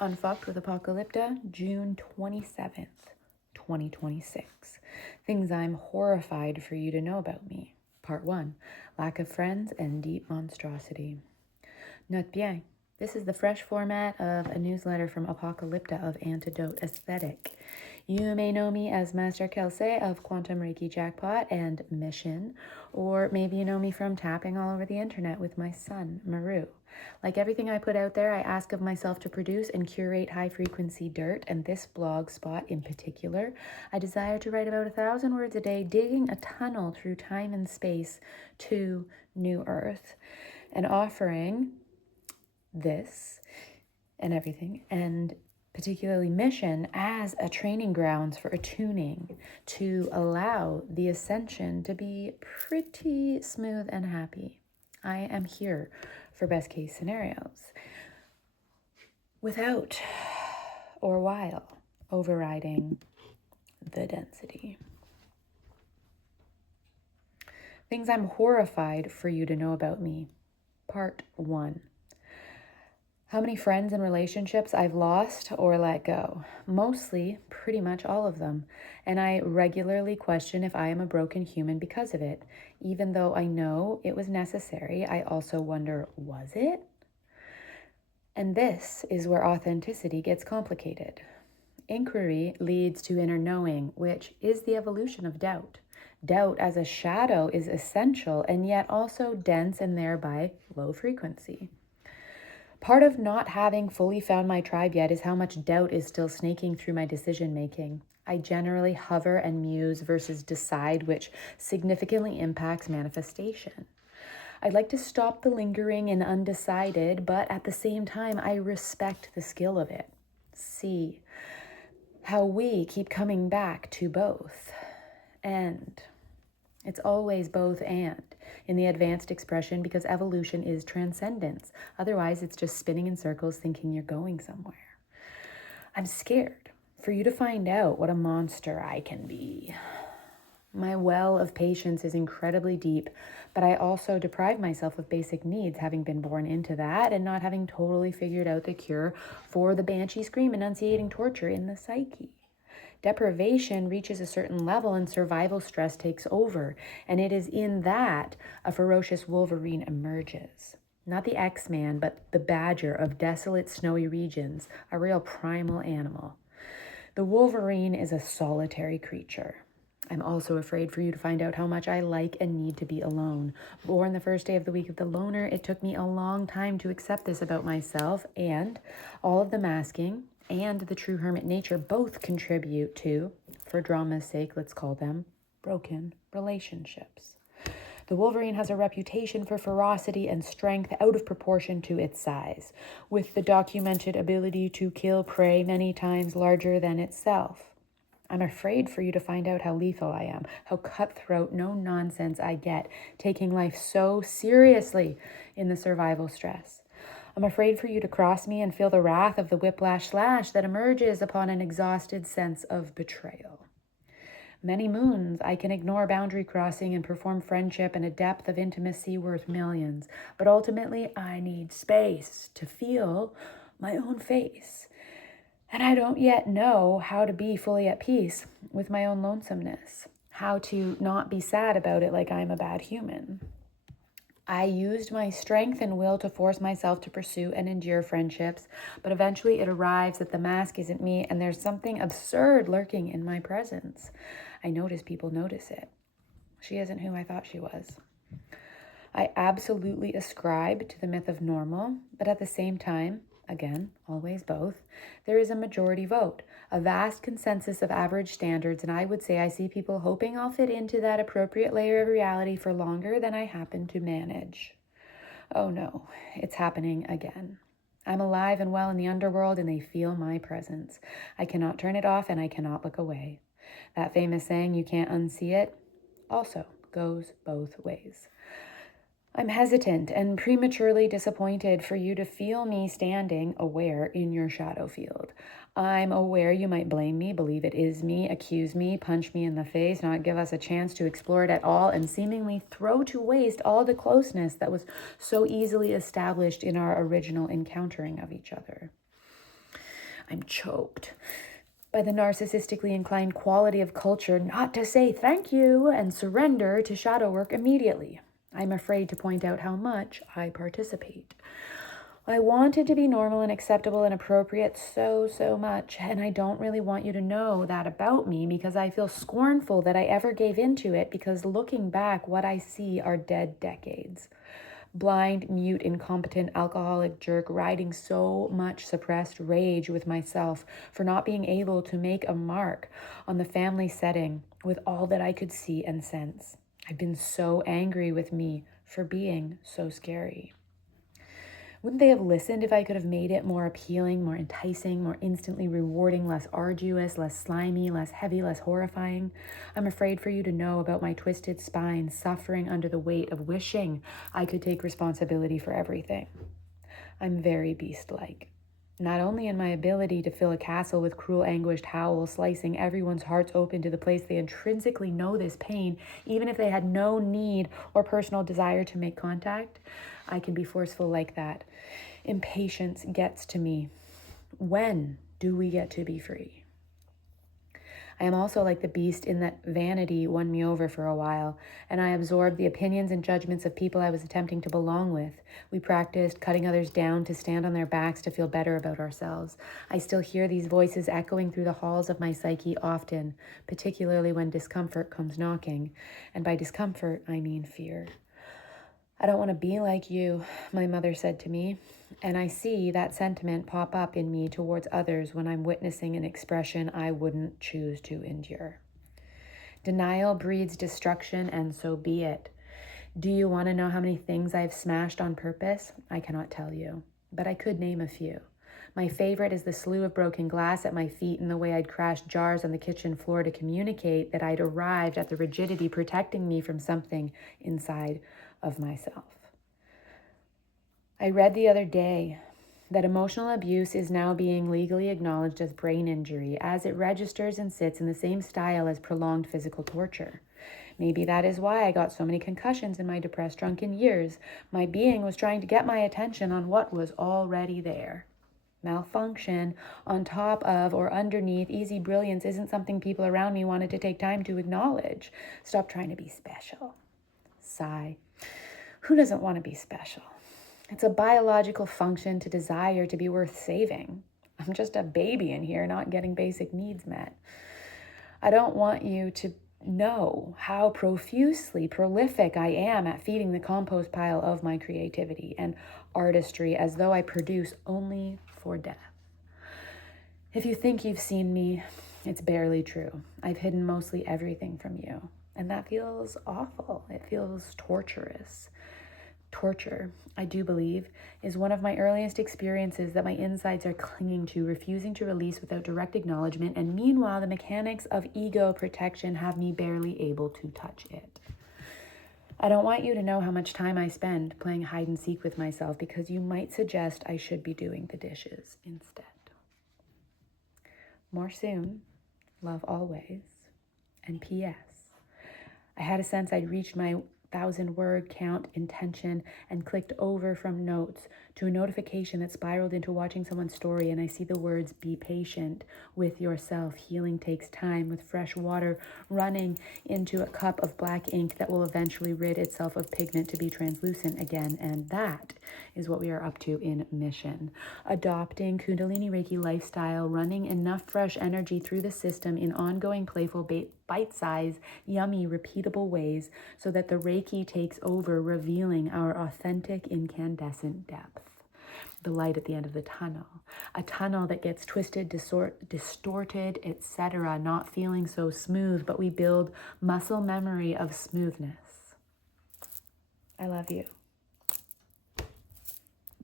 Unfucked with Apocalypta, June 27th, 2026. Things I'm horrified for you to know about me. Part 1. Lack of friends and deep monstrosity. Note bien. This is the fresh format of a newsletter from Apocalypta of Antidote Aesthetic. You may know me as Master Kelsey of Quantum Reiki Jackpot and Mission, or maybe you know me from tapping all over the internet with my son, Maru. Like everything I put out there, I ask of myself to produce and curate high-frequency dirt, and this blog spot in particular, I desire to write about 1,000 words a day, digging a tunnel through time and space to New Earth, and offering this and everything, and particularly Mission, as a training grounds for attuning to allow the ascension to be pretty smooth and happy. I am here for best case scenarios without or while overriding the density. Things I'm horrified for you to know about me. Part 1. How many friends and relationships I've lost or let go. Mostly, pretty much all of them. And I regularly question if I am a broken human because of it. Even though I know it was necessary, I also wonder, was it? And this is where authenticity gets complicated. Inquiry leads to inner knowing, which is the evolution of doubt. Doubt as a shadow is essential and yet also dense and thereby low frequency. Part of not having fully found my tribe yet is how much doubt is still snaking through my decision making. I generally hover and muse versus decide, which significantly impacts manifestation. I'd like to stop the lingering and undecided, but at the same time, I respect the skill of it. See how we keep coming back to both. And it's always both and in the advanced expression because evolution is transcendence. Otherwise, it's just spinning in circles thinking you're going somewhere. I'm scared for you to find out what a monster I can be. My well of patience is incredibly deep, but I also deprive myself of basic needs, having been born into that and not having totally figured out the cure for the banshee scream enunciating torture in the psyche. Deprivation reaches a certain level and survival stress takes over, and it is in that a ferocious Wolverine emerges. Not the X-Man, but the badger of desolate snowy regions, a real primal animal. The Wolverine is a solitary creature. I'm also afraid for you to find out how much I like and need to be alone. Born the first day of the week of the loner, it took me a long time to accept this about myself, and all of the masking and the true hermit nature both contribute to, for drama's sake, let's call them, broken relationships. The Wolverine has a reputation for ferocity and strength out of proportion to its size, with the documented ability to kill prey many times larger than itself. I'm afraid for you to find out how lethal I am, how cutthroat, no nonsense I get, taking life so seriously in the survival stress. I'm afraid for you to cross me and feel the wrath of the whiplash slash that emerges upon an exhausted sense of betrayal. Many moons I can ignore boundary crossing and perform friendship and a depth of intimacy worth millions, but ultimately I need space to feel my own face. And I don't yet know how to be fully at peace with my own lonesomeness, how to not be sad about it like I'm a bad human. I used my strength and will to force myself to pursue and endure friendships, but eventually it arrives that the mask isn't me and there's something absurd lurking in my presence. I notice people notice it. She isn't who I thought she was. I absolutely ascribe to the myth of normal, but at the same time, again, always both, there is a majority vote, a vast consensus of average standards, and I would say I see people hoping I'll fit into that appropriate layer of reality for longer than I happen to manage. Oh no, it's happening again. I'm alive and well in the underworld and they feel my presence. I cannot turn it off and I cannot look away. That famous saying, you can't unsee it, also goes both ways. I'm hesitant and prematurely disappointed for you to feel me standing aware in your shadow field. I'm aware you might blame me, believe it is me, accuse me, punch me in the face, not give us a chance to explore it at all, and seemingly throw to waste all the closeness that was so easily established in our original encountering of each other. I'm choked by the narcissistically inclined quality of culture not to say thank you and surrender to shadow work immediately. I'm afraid to point out how much I participate. I wanted to be normal and acceptable and appropriate so much, and I don't really want you to know that about me because I feel scornful that I ever gave into it, because looking back, what I see are dead decades. Blind, mute, incompetent, alcoholic jerk riding so much suppressed rage with myself for not being able to make a mark on the family setting with all that I could see and sense. I've been so angry with me for being so scary. Wouldn't they have listened if I could have made it more appealing, more enticing, more instantly rewarding, less arduous, less slimy, less heavy, less horrifying? I'm afraid for you to know about my twisted spine, suffering under the weight of wishing I could take responsibility for everything. I'm very beast-like. Not only in my ability to fill a castle with cruel, anguished howls, slicing everyone's hearts open to the place they intrinsically know this pain, even if they had no need or personal desire to make contact, I can be forceful like that. Impatience gets to me. When do we get to be free? I am also like the beast in that vanity won me over for a while, and I absorbed the opinions and judgments of people I was attempting to belong with. We practiced cutting others down to stand on their backs to feel better about ourselves. I still hear these voices echoing through the halls of my psyche often, particularly when discomfort comes knocking. And by discomfort, I mean fear. I don't want to be like you, my mother said to me, and I see that sentiment pop up in me towards others when I'm witnessing an expression I wouldn't choose to endure. Denial breeds destruction, and so be it. Do you want to know how many things I've smashed on purpose? I cannot tell you, but I could name a few. My favorite is the slew of broken glass at my feet and the way I'd crashed jars on the kitchen floor to communicate that I'd arrived at the rigidity protecting me from something inside of myself. I read the other day that emotional abuse is now being legally acknowledged as brain injury, as it registers and sits in the same style as prolonged physical torture. Maybe that is why I got so many concussions in my depressed, drunken years. My being was trying to get my attention on what was already there. Malfunction on top of or underneath easy brilliance isn't something people around me wanted to take time to acknowledge. Stop trying to be special. Sigh. Who doesn't want to be special? It's a biological function to desire to be worth saving. I'm just a baby in here not getting basic needs met. I don't want you to know how profusely prolific I am at feeding the compost pile of my creativity and artistry as though I produce only for death. If you think you've seen me, it's barely true. I've hidden mostly everything from you, and that feels awful. It feels torturous. Torture, I do believe, is one of my earliest experiences that my insides are clinging to, refusing to release without direct acknowledgement, and meanwhile the mechanics of ego protection have me barely able to touch it. I don't want you to know how much time I spend playing hide and seek with myself, because you might suggest I should be doing the dishes instead. More soon, love always, and P.S. I had a sense I'd reached my 1,000-word count intention and clicked over from notes to a notification that spiraled into watching someone's story, and I see the words, "Be patient with yourself. Healing takes time," with fresh water running into a cup of black ink that will eventually rid itself of pigment to be translucent again. And that is what we are up to in Mission. Adopting Kundalini Reiki lifestyle, running enough fresh energy through the system in ongoing, playful, bite-sized, yummy, repeatable ways so that the Reiki takes over, revealing our authentic, incandescent depth. The light at the end of the tunnel. A tunnel that gets twisted, distorted, etc., not feeling so smooth, but we build muscle memory of smoothness. I love you.